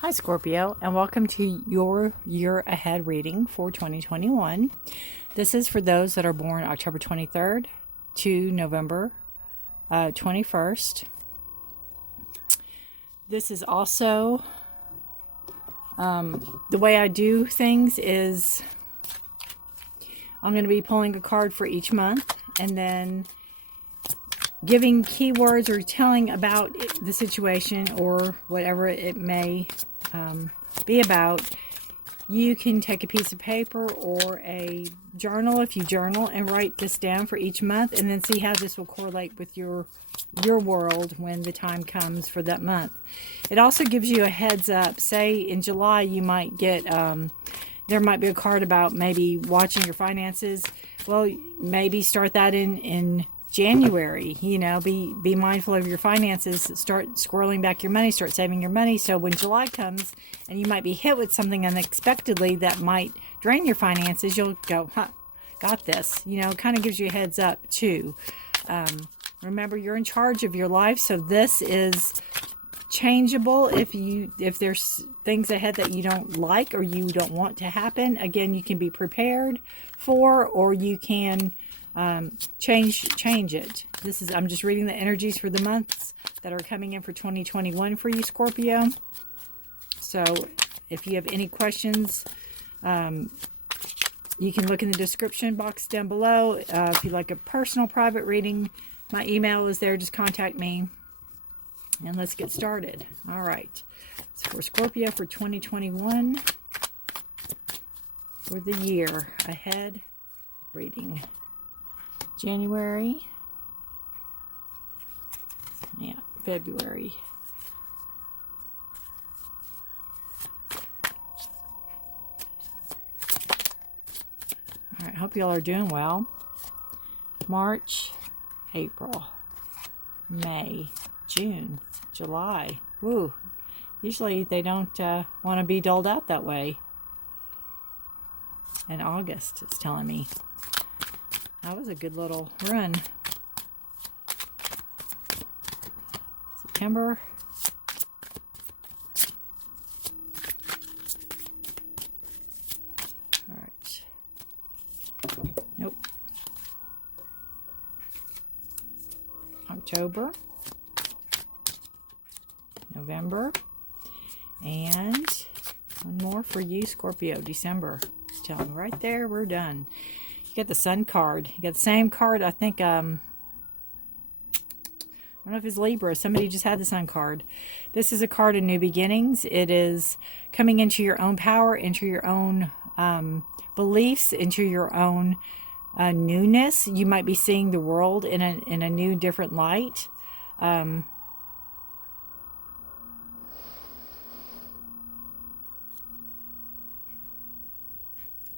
Hi Scorpio, and welcome to your year ahead reading for 2021. This is for those that are born October 23rd to November 21st. This is also the way I do things is I'm going to be pulling a card for each month and then giving keywords or telling about the situation or whatever it may be about. You can take a piece of paper or a journal if you journal and write this down for each month and then see how this will correlate with your world when the time comes for that month. It also gives you a heads up. Say in July you might get there might be a card about maybe watching your finances. Well, maybe start that in January. You know, be mindful of your finances, start squirreling back your money, start saving your money, so when July comes and you might be hit with something unexpectedly that might drain your finances, you'll go, got this. You know, kind of gives you a heads up too. Remember, you're in charge of your life, so this is changeable. If there's things ahead that you don't like or you don't want to happen, again, you can be prepared for, or you can change it. I'm just reading the energies for the months that are coming in for 2021 for you, Scorpio. So if you have any questions, you can look in the description box down below. If you'd like a personal private reading, my email is there. Just contact me and let's get started. All right. So for Scorpio for 2021 for the year ahead reading. January, February. All right, hope y'all are doing well. March, April, May, June, July. Woo, usually they don't want to be doled out that way. And August, it's telling me. That was a good little run. September. All right. Nope. October. November. And one more for you, Scorpio. December. It's telling me right there, we're done. You got the Sun card. You got the same card. I think, I don't know if it's Libra. Somebody just had the Sun card. This is a card of new beginnings. It is coming into your own power, into your own beliefs, into your own newness. You might be seeing the world in a new, different light.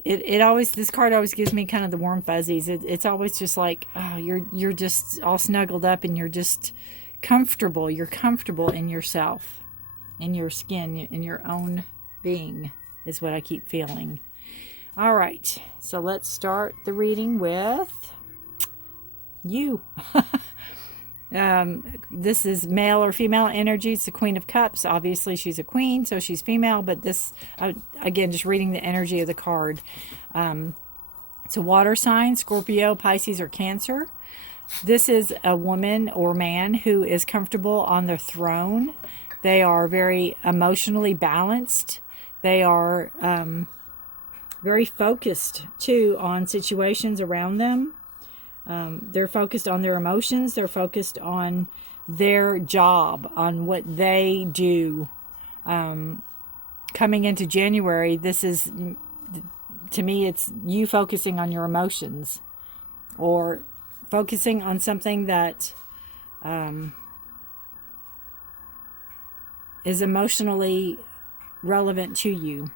This card always gives me kind of the warm fuzzies. It's always just like, oh, you're just all snuggled up and you're just comfortable. You're comfortable in yourself, in your skin, in your own being is what I keep feeling. All right, so let's start the reading with you. This is male or female energy. It's the Queen of Cups. Obviously she's a queen, so she's female, but this again, just reading the energy of the card. It's a water sign, Scorpio, Pisces, or Cancer. This is a woman or man who is comfortable on their throne. They are very emotionally balanced. They are very focused too on situations around them. They're focused on their emotions. They're focused on their job, on what they do. Coming into January, this is, to me, it's you focusing on your emotions or focusing on something that is emotionally relevant to you.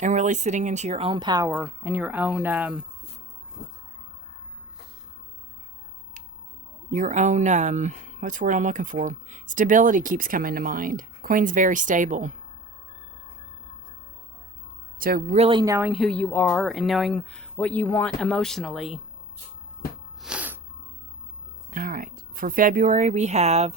And really sitting into your own power and your own what's the word I'm looking for? Stability keeps coming to mind. Queen's very stable. So really knowing who you are and knowing what you want emotionally. All right. For February, we have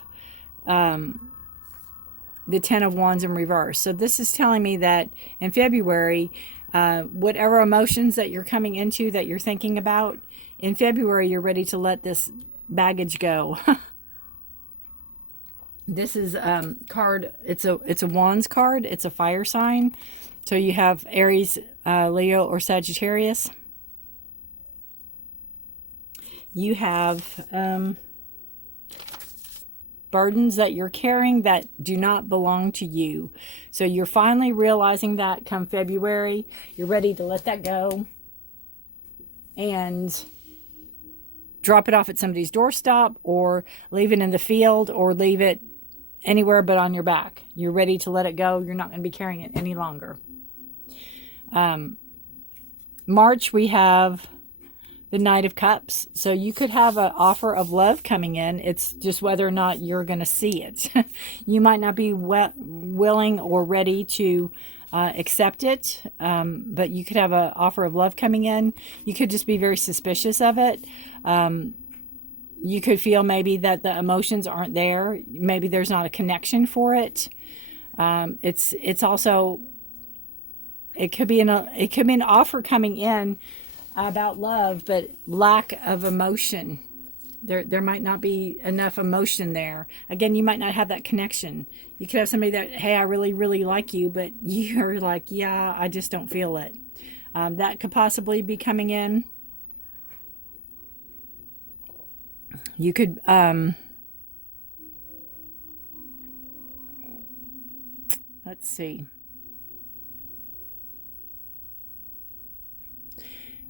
the Ten of Wands in reverse. So this is telling me that in February, whatever emotions that you're coming into, that you're thinking about, in February, you're ready to let this baggage go. This is card, it's a Wands card. It's a fire sign. So you have Aries, Leo, or Sagittarius. You have burdens that you're carrying that do not belong to you. So you're finally realizing that come February. You're ready to let that go and drop it off at somebody's doorstep, or leave it in the field, or leave it anywhere but on your back. You're ready to let it go. You're not going to be carrying it any longer. March, we have the Knight of Cups. So you could have an offer of love coming in. It's just whether or not you're going to see it. You might not be willing or ready to accept it, but you could have an offer of love coming in. You could just be very suspicious of it. You could feel maybe that the emotions aren't there. Maybe there's not a connection for it. It's also, it could be an offer coming in about love, but lack of emotion. There might not be enough emotion there. Again, you might not have that connection. You could have somebody that, hey, I really, really like you, but you're like, yeah, I just don't feel it. That could possibly be coming in. You could, let's see.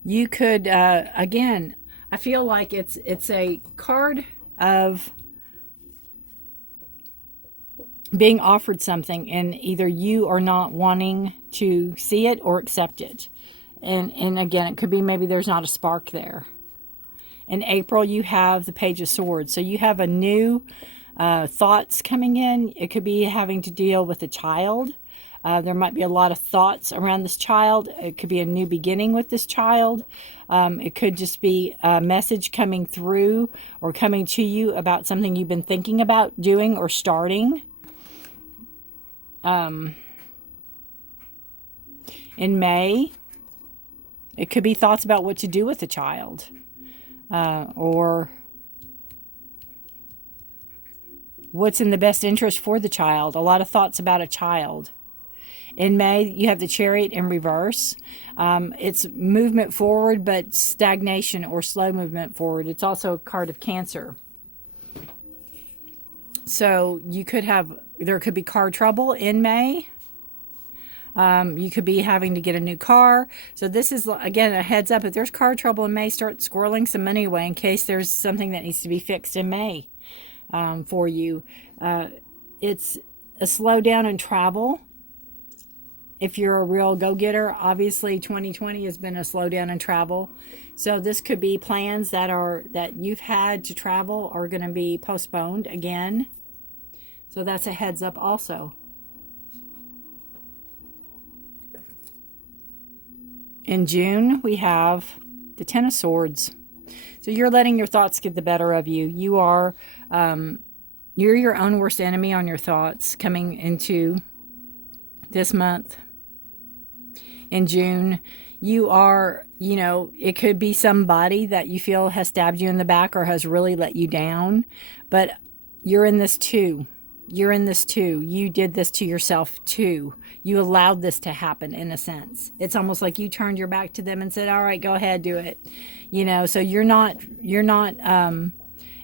You could, again, I feel like it's a card of being offered something, and either you are not wanting to see it or accept it. And again, it could be maybe there's not a spark there. In April, you have the Page of Swords. So you have a new thoughts coming in. It could be having to deal with a child. There might be a lot of thoughts around this child. It could be a new beginning with this child. It could just be a message coming through or coming to you about something you've been thinking about doing or starting. In May, it could be thoughts about what to do with the child. Or what's in the best interest for the child. A lot of thoughts about a child. In May, you have the Chariot in reverse. It's movement forward, but stagnation or slow movement forward. It's also a card of Cancer. So you could have, there could be car trouble in May. You could be having to get a new car. So this is, again, a heads up. If there's car trouble in May, start squirreling some money away in case there's something that needs to be fixed in May for you. It's a slowdown in travel. If you're a real go-getter, obviously 2020 has been a slowdown in travel. So this could be plans that you've had to travel are going to be postponed again. So that's a heads up also. In June, we have the Ten of Swords. So you're letting your thoughts get the better of you. You're your own worst enemy on your thoughts coming into this month. In June, you are, it could be somebody that you feel has stabbed you in the back or has really let you down, but you're in this too. You're in this too. You did this to yourself too. You allowed this to happen in a sense. It's almost like you turned your back to them and said, all right, go ahead, do it. So you're not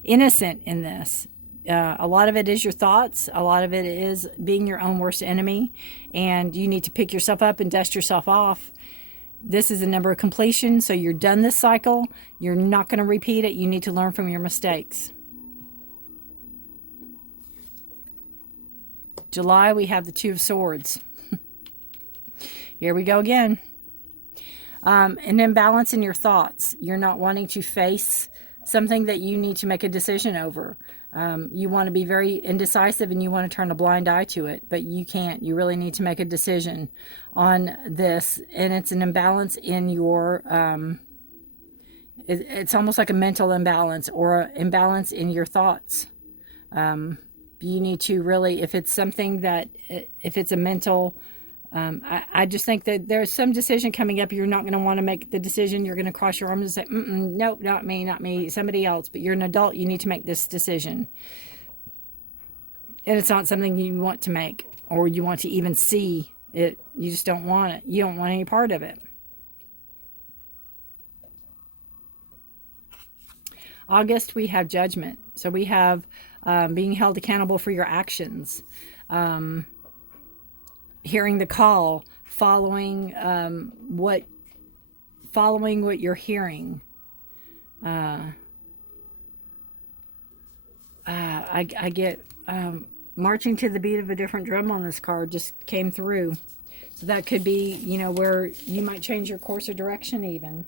innocent in this. A lot of it is your thoughts. A lot of it is being your own worst enemy. And you need to pick yourself up and dust yourself off. This is a number of completion. So you're done this cycle. You're not going to repeat it. You need to learn from your mistakes. July, we have the Two of Swords. Here we go again. An imbalance in your thoughts. You're not wanting to face something that you need to make a decision over. You want to be very indecisive and you want to turn a blind eye to it, but you can't. You really need to make a decision on this. And it's an imbalance in your, it's almost like a mental imbalance or an imbalance in your thoughts. you need to really, if it's something that, if it's a mental, I just think that there's some decision coming up. You're not going to want to make the decision. You're going to cross your arms and say, nope, not me, somebody else. But you're an adult. You need to make this decision. And it's not something you want to make or you want to even see it. You just don't want it. You don't want any part of it. August, we have judgment. So we have being held accountable for your actions. Hearing the call, following what you're hearing. I get marching to the beat of a different drum on this card just came through. So that could be, you know, where you might change your course or direction even.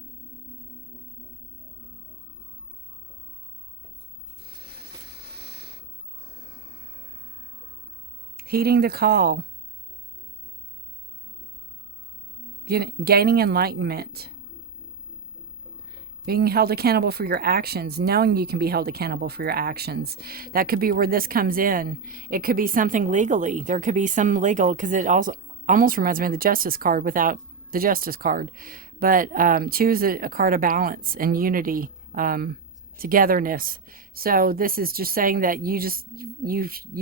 Heeding the call. Gaining enlightenment. Being held accountable for your actions. Knowing you can be held accountable for your actions. That could be where this comes in. It could be something legally. There could be some legal, because it also almost reminds me of the Justice card without the Justice card. But 2 is a card of balance and unity, togetherness. So this is just saying that you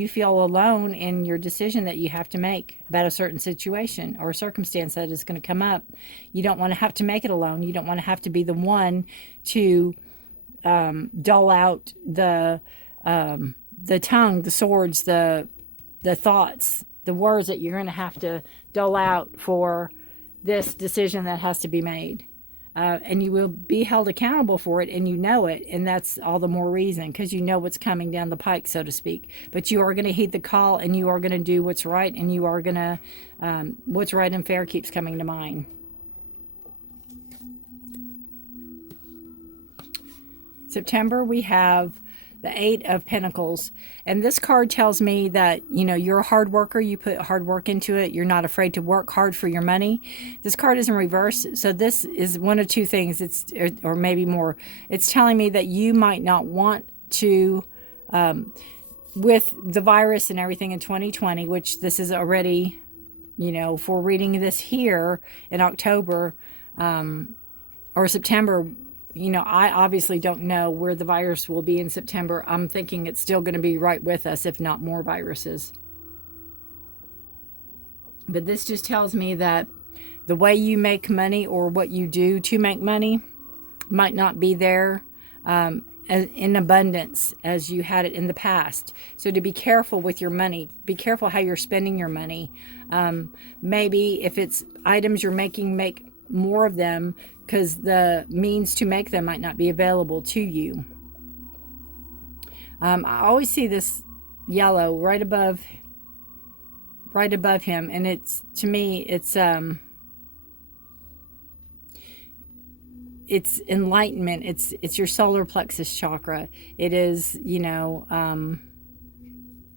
feel alone in your decision that you have to make about a certain situation or circumstance that is going to come up. You don't want to have to make it alone. You don't want to have to be the one to dull out the tongue, the swords, the thoughts, the words that you're going to have to dull out for this decision that has to be made. And you will be held accountable for it, and you know it, and that's all the more reason, because you know what's coming down the pike, so to speak. But you are going to heed the call, and you are going to do what's right, and you are going to, what's right and fair keeps coming to mind. September, we have the 8 of Pentacles. And this card tells me that, you know, you're a hard worker. You put hard work into it. You're not afraid to work hard for your money. This card is in reverse. So this is one of 2 things. It's, or maybe more. It's telling me that you might not want to, with the virus and everything in 2020, which this is already, you know, for reading this here in October, or September. You know, I obviously don't know where the virus will be in September. I'm thinking it's still going to be right with us, if not more viruses. But this just tells me that the way you make money or what you do to make money might not be there in abundance as you had it in the past. So to be careful with your money, be careful how you're spending your money. Maybe if it's items you're making, make more of them, because the means to make them might not be available to you. I always see this yellow right above him, and it's, to me, it's enlightenment. It's your solar plexus chakra. It is, you know,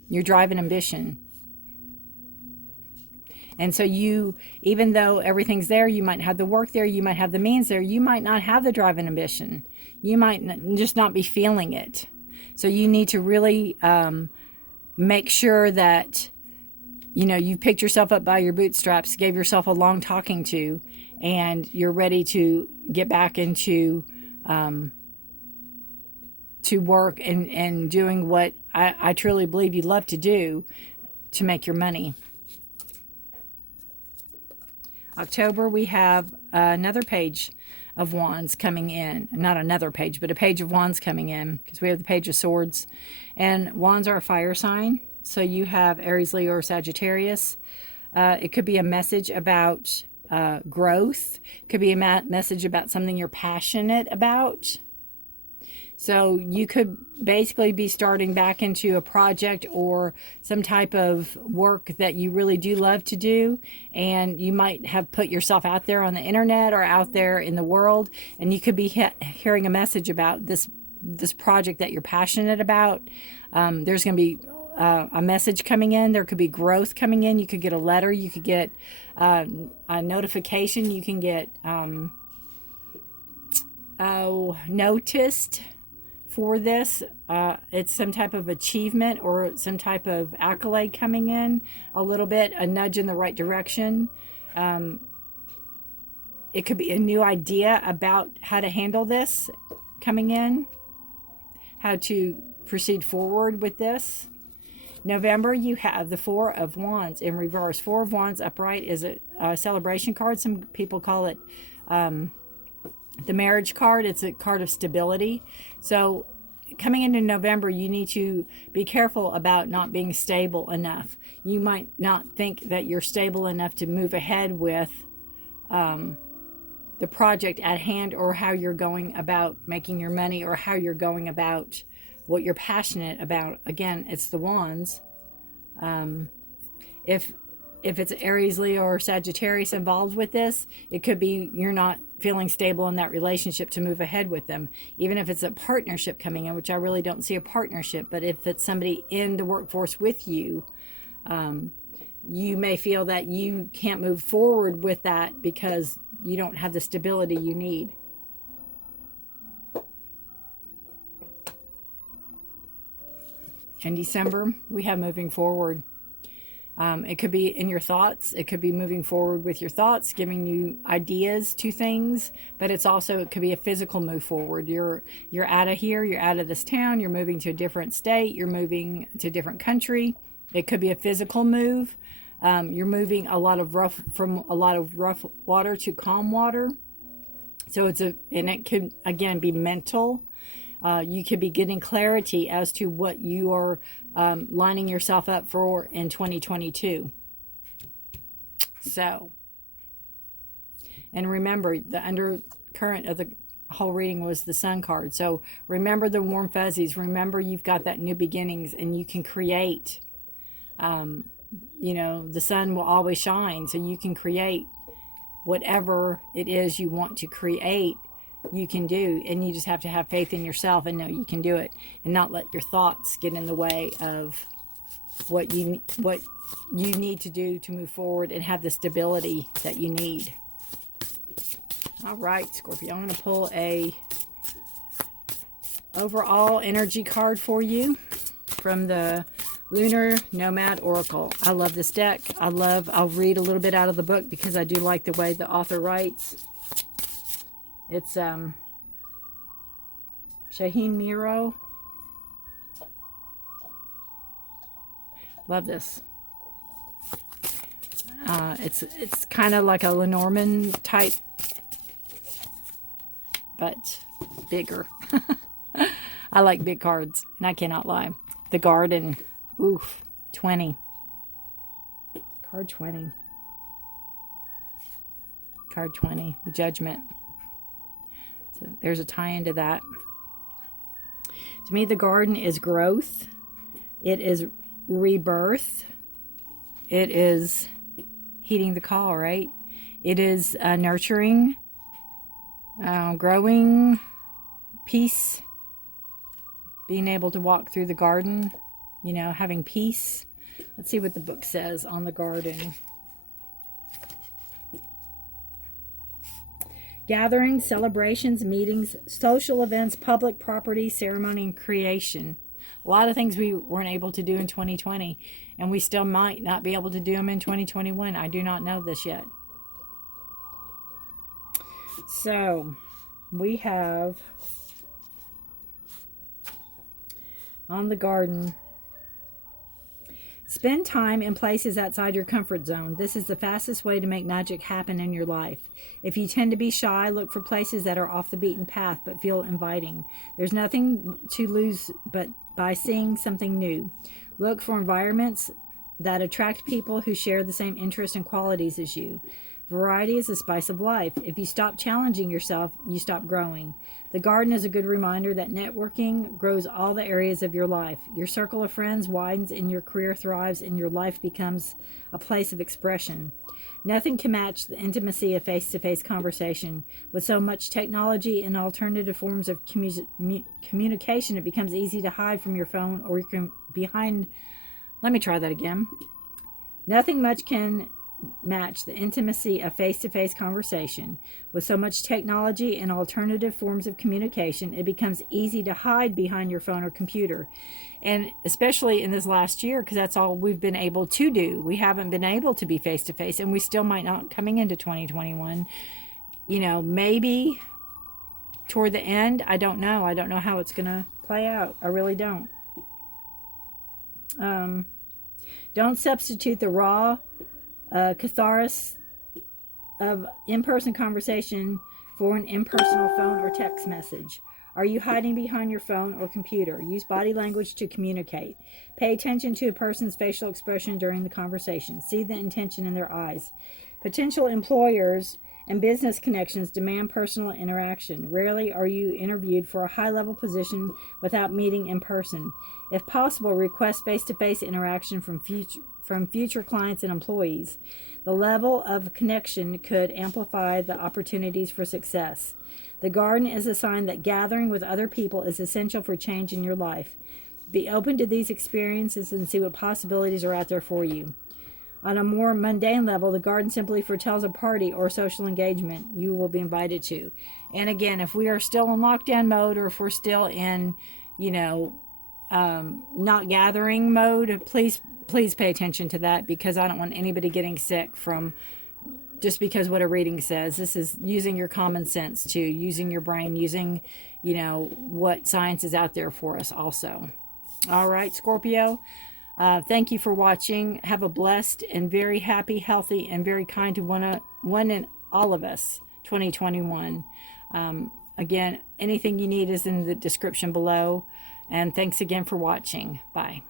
your drive and ambition. And so you, even though everything's there, you might have the work there, you might have the means there, you might not have the drive and ambition. You might just not be feeling it. So you need to really make sure that, you know, you picked yourself up by your bootstraps, gave yourself a long talking to, and you're ready to get back into to work and doing what I truly believe you love to do to make your money. October, we have another page of wands coming in. Not another page, but a page of wands coming in, because we have the page of swords. And wands are a fire sign. So you have Aries, Leo, or Sagittarius. It could be a message about growth. It could be a message about something you're passionate about. So you could basically be starting back into a project or some type of work that you really do love to do. And you might have put yourself out there on the internet or out there in the world. And you could be hearing a message about this project that you're passionate about. There's going to be a message coming in. There could be growth coming in. You could get a letter. You could get a notification. You can get noticed for this. It's some type of achievement or some type of accolade coming in, a little bit, a nudge in the right direction. It could be a new idea about how to handle this coming in, how to proceed forward with this. November, you have the Four of Wands in reverse. Four of Wands upright is a celebration card. Some people call it the marriage card. It's a card of stability. So coming into November, you need to be careful about not being stable enough. You might not think that you're stable enough to move ahead with the project at hand, or how you're going about making your money, or how you're going about what you're passionate about. Again, it's the Wands. If it's Aries, Leo, or Sagittarius involved with this, it could be you're not feeling stable in that relationship to move ahead with them. Even if it's a partnership coming in, which I really don't see a partnership, but if it's somebody in the workforce with you, you may feel that you can't move forward with that because you don't have the stability you need. In December, we have moving forward. It could be in your thoughts. It could be moving forward with your thoughts, giving you ideas to things, but it could be a physical move forward. You're out of here, you're out of this town, you're moving to a different state, you're moving to a different country. It could be a physical move. You're moving from a lot of rough water to calm water. So and it could again be mental. You could be getting clarity as to what you are lining yourself up for in 2022. So, and remember, the undercurrent of the whole reading was the Sun card. So remember the warm fuzzies. Remember you've got that new beginnings, and you can create. The sun will always shine, so you can create whatever it is you want to create. You can do, and you just have to have faith in yourself and know you can do it, and not let your thoughts get in the way of what you need to do to move forward and have the stability that you need. All right, Scorpio, I'm going to pull a overall energy card for you from the Lunar Nomad Oracle. I love this deck. I'll read a little bit out of the book because I do like the way the author writes. It's Shaheen Miro. Love this. It's kind of like a Lenormand type, but bigger. I like big cards, and I cannot lie. The Garden, oof, 20. Card 20. Card 20, the Judgment. So there's a tie into that. To me, the Garden is growth. It is rebirth. It is heeding the call, right? It is nurturing, growing, peace, being able to walk through the garden, having peace. Let's see what the book says on the Garden. Gatherings, celebrations, meetings, social events, public property, ceremony, and creation. A lot of things we weren't able to do in 2020, and we still might not be able to do them in 2021. I do not know this yet. So, we have on the Garden, spend time in places outside your comfort zone. This is the fastest way to make magic happen in your life. If you tend to be shy, look for places that are off the beaten path but feel inviting. There's nothing to lose but by seeing something new. Look for environments that attract people who share the same interests and qualities as you. Variety is the spice of life. If you stop challenging yourself, you stop growing. The Garden is a good reminder that networking grows all the areas of your life. Your circle of friends widens and your career thrives and your life becomes a place of expression. Nothing can match the intimacy of face-to-face conversation. With so much technology and alternative forms of communication, it becomes easy to hide from your phone or you can behind. Let me try that again. Nothing much can match the intimacy of face-to-face conversation. With so much technology and alternative forms of communication, it becomes easy to hide behind your phone or computer. And especially in this last year, because that's all we've been able to do. We haven't been able to be face-to-face, and we still might not coming into 2021. You know, maybe toward the end, I don't know. I don't know how it's going to play out. I really don't. Don't substitute the raw catharsis of in-person conversation for an impersonal phone or text message. Are you hiding behind your phone or computer? Use body language to communicate. Pay attention to a person's facial expression during the conversation. See the intention in their eyes. Potential employers and business connections demand personal interaction. Rarely are you interviewed for a high-level position without meeting in person. If possible, request face-to-face interaction from future clients and employees. The level of connection could amplify the opportunities for success. The garden is a sign that gathering with other people is essential for change in your life. Be open to these experiences and see what possibilities are out there for you. On a more mundane level, the garden simply foretells a party or social engagement you will be invited to. And again, if we are still in lockdown mode, or if we're still in, not gathering mode, please pay attention to that, because I don't want anybody getting sick from just because what a reading says. This is using your common sense too, using your brain, using, what science is out there for us also. All right, Scorpio. Thank you for watching. Have a blessed and very happy, healthy, and very kind to one and all of us 2021. Again, anything you need is in the description below. And thanks again for watching. Bye.